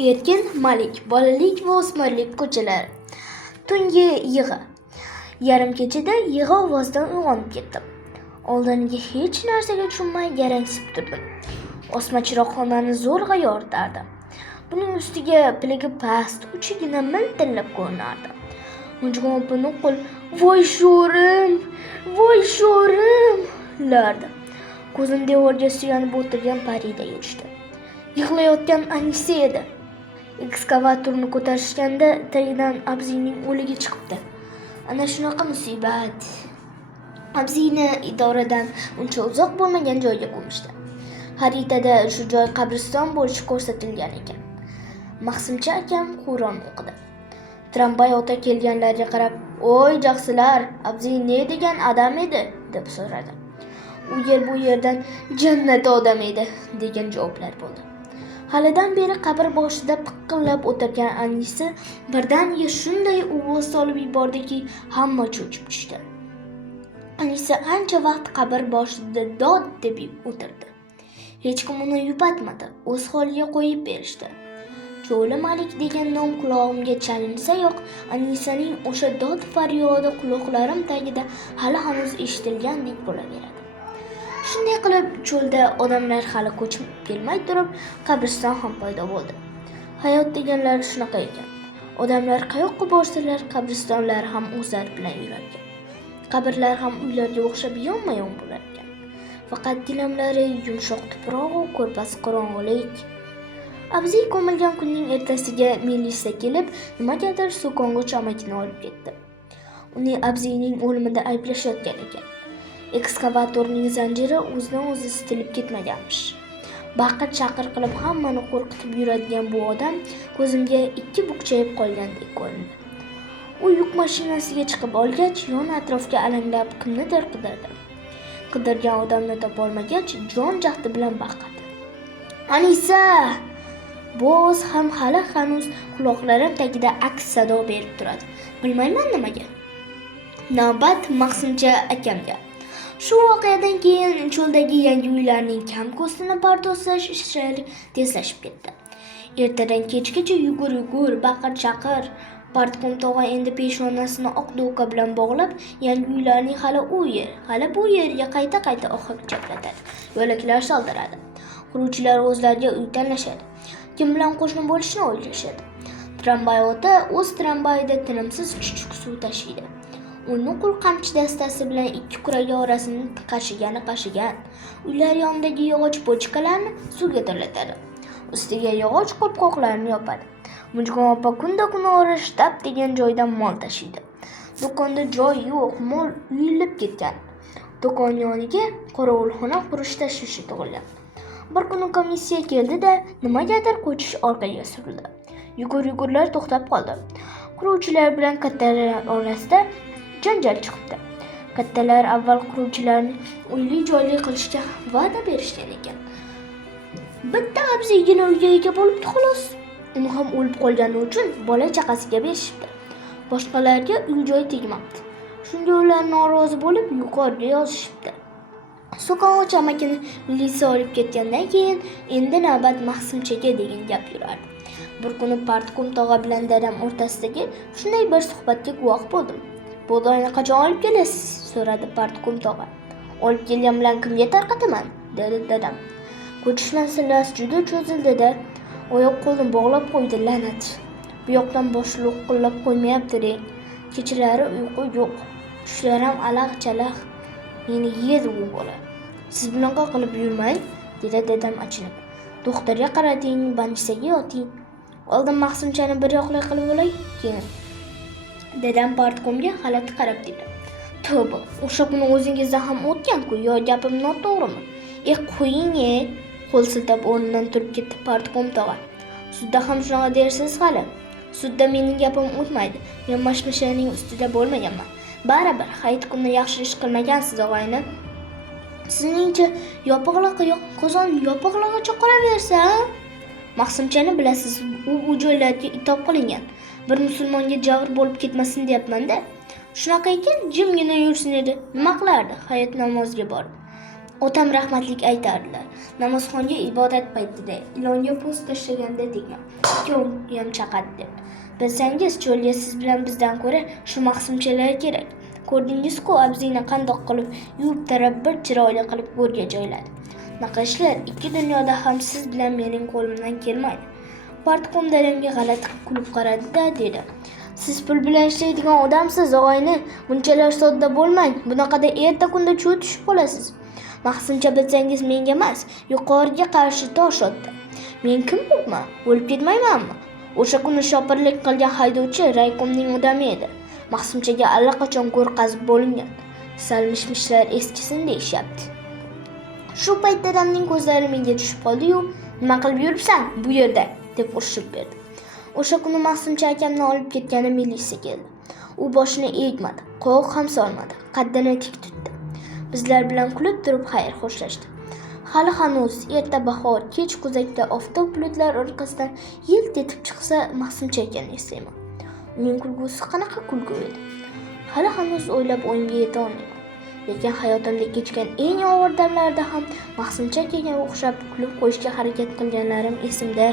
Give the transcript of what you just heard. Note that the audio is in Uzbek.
Erkin Malik, bolalik va o'smirlik ko'chalari. Tungi yig'i. Yarim kechada yig'i ovozidan uyg'onib ketdim. Oldiniga hech narsaga tushunmay garangsib turdim. Osma chiroqxonani zo'rg'a yoritardi. Buning ustiga piligi past, uchigina miltillab ko'rinardi. Munjg'on opa nuqul "Voy sho'rim" lardi. Ko'zim devorga suyanib o'tirgan Paridaga tushdi. Yig'layotgan Anisa edi. Ekskavatorni ko'tarishganda tagidan Abzining o'ligi chiqibdi. Ana shunaqa musibat. Abzini idoradan uncha uzoq bo'lmagan joyga qo'yishdi. Xaritada shu joy qabriston bo'lishi ko'rsatilgan ekan. Maqsimcha akam Qur'on o'qidi. Tramvay ota kelganlarga qarab, "O'y jaqsilar, Abzi ne degan odam edi?" deb so'radi. U yer bu yerdan jannat odam edi degan javoblar bo'ldi. Halidan beri qabr boshida piqillab o'tirgan Anisa birdaniga shunday ovoz solib yubordiki, hamma cho'chib tushdi. Anisa ancha vaqt qabr boshida dod deb o'tirdi. Hech kim uni yupatmadi, o'z holiga qo'yib berishdi. Jo'li Malik degan nom qulog'imga chalinsa-yo'q, Anisaning o'sha dod faryodi quloqlarim tagida hali hanuz eshitilgandek bo'laveradi. Shunday qilib, cho'lda odamlar hali ko'chib kelmay turib, qabriston ham paydo bo'ldi. Hayot deganlar shunaqa ekan. Odamlar qayoqqa borsalar, qabristonlar ham o'zlari bilan yurarkan. Qabrlar ham uylarga o'xshab yonma-yon bo'lar ekan. Faqat gilamlari yumshoq tuproq va ko'rpasi qorong'ulik. Abzi ko'milgan kunning ertasiga milisa kelib, nimagadir so'kong'ich amakini olib ketdi. Uni Abzining o'limida ayblashayotgan ekan. Ekskavatorning zanjiri o'zidan o'zi sitilib ketmaganmish. Baqir-chaqir qilib hammani qo'rqitib yuradigan bu odam ko'zimga ikki bukchayib qolgandek ko'rindi. U yuk mashinasiga chiqib olgach, yon atrofga alanglab kimnidir qidirdi. Qidirgan odamni topolmagach, jon jahdi bilan baqirdi. "Anisa!" Bo'z ham hali hanuz quloqlarim tagida aks sado berib turadi. Bilmayman nimaga. Navbat Maqsimcha akamga. Shu voqeadan keyin cho'ldagi yangi uylarning kam ko'stini pardozlash ishlari tezlashib ketdi. Ertadan kechgacha yugur, baqir-chaqir. Partkom tog'a endi peshonasini oq do'ka bilan bog'lab, yangi uylarning hali bu yerga qayta ohak chaqiradi. Yo'laklar soldiradi. Quruvchilar o'zlariga uy tanlashadi. Kim bilan qo'shni bo'lishni o'ylashadi. Tramvay ota o'z tramvayida tinimsiz chuchuk suv tashiydi. U nuqul qamchi dastasi bilan ikki kuragi orasini qashigan. Uylar yonidagi yog'och bochkalarni suvga tiralatadi. Ustiga yog'och qopqoqlarni yopadi. Munjg'on opa kunda o'rashtab degan joydan mol tashiydi. Do'konda joy yo'q, mol uyilib ketgan. Do'kon yoniga qorovulxona qurish tashvishi tug'ilgan. Bir kuni komissiya keldi-da, nimagadir ko'chish orqaga surildi. Yugur-yugurlar to'xtab qoldi. Quruvchilar bilan kattalar orasida janjal chiqibdi. Kattalar avval quruvchilarni uyli-joyli qilishga va'da berishgan ekan. Bitta Abzigina uyga ega bo'libdi xolos. Uni ham o'lib qolgani uchun bola chaqasiga berishibdi. Boshqalarga uy-joy tegmabdi. Shunga ular norozi bo'lib yuqoriga yozishibdi. So'kong'ich amakini milisa olib ketgandan keyin endi navbat Maqsimchaga degan gap yurardi. Bir kuni partkom tog'a bilan dadam o'rtasidagi shunday bir suhbatga guvoh bo'ldim. "Bug'doyni qachon olib kelasiz?" so'radi partkom tog'a. "Olib kelgan bilan kimga tarqataman?" dedi dadam. "Ko'chish masalasi juda cho'zildi-da. Oyoq qo'lni bog'lab qo'ydi la'nat. Bu yoqdan bosh lo'qillab qo'ymayapti-deng. Kechalari uyqu yo'q. Tushlar ham alaq-chalaq. Meni yedi u bola. Siz bunaqa qilib yurmang", dedi dadam achinib. "Doktorga qarating, bandisaga yoting. Oldin Maqsimchani bir yoqli qilib olay, keyin." Dadam partkomga g'alati qarab dedi. "Tavba, o'sha kuni o'zingizdan ham o'tgan-ku, yo gapim noto'g'rimi?" Qo'ying-e", qo'l siltab o'rnidan turib ketdi partkom tog'a. "Sudda ham shunaqa dersiz hali. Sudda mening gapim o'tmaydi. Men mashmashaning ustida bo'lmaganman. Baribir hayit kunni yaxshi ish qilmagansiz, og'ayni. Sizningcha yopiqliqi yo'q, qozon yopiqlig'icha qolaversa, Maqsimchani bilasiz, u bu joylarga itob qilingan. Bir musulmonga javr bo'lib ketmasin deyapman-da. Shunaqa ekan, jimgina yursin edi. Nima qilardi? Hayit namozga borib. Otam rahmatlik aytardilar. Namozxonga ibodat paytida ilonga po'st tashlaganda tegma. Ikkoviyam chaqadi deb. Bilsangiz, cho'lga siz bilan bizdan ko'ra shu maqsimchalar kerak. Ko'rdingiz-ku, abziyni qandoq qilib yuvib tarab bir chiroyli qilib go'rga joyladi. Bunaqa ishlar ikki dunyoda ham siz bilan mening qo'limdan kelmaydi. Partkom dadamga g'alati kulib qaradi-da, dedi. Siz pul bilan ishlaydigan odamsiz, og'ayni. Bunchalar sodda bo'lmang. Bunaqada erta kunda chuv tushib qolasiz. Maqsimcha bilsangiz menga emas, yuqoriga qarshi tosh otdi. Men kim bo'pman? O'lib ketmaymanmi? O'sha kuni shopirlik qilgan haydovchi raykomning odami edi. Maqsimchaga allaqachon go'r qazib bo'lingan. Salmishmishlar eskisin deyishyapti. Shu payt dadamning ko'zlari menga tushib qoldi-yu, nima qilib yuribsan bu yerda deb urishib berdi. O'sha kuni Maqsimcha akamni olib ketgani militsiya keldi. U boshini egmadi, qo'q ham solmadi, qaddini tik tutdi. Bizlar bilan kulib turib xayr xo'shlashdi. Hali hanuz erta bahor, kech kuzakda oftob bulutlar orqasidan yilt etib chiqsa, Maqsimcha ekanini eslayman. Uning kulgusi qanaqa kulgu edi? Hali hanuz o'ylab o'yimga yeta olmayman. Lekin hayotimda kechgan eng og'ir damlarda ham Maqsimcha akaga o'xshab kulib qo'yishga harakat qilganlarim esimda.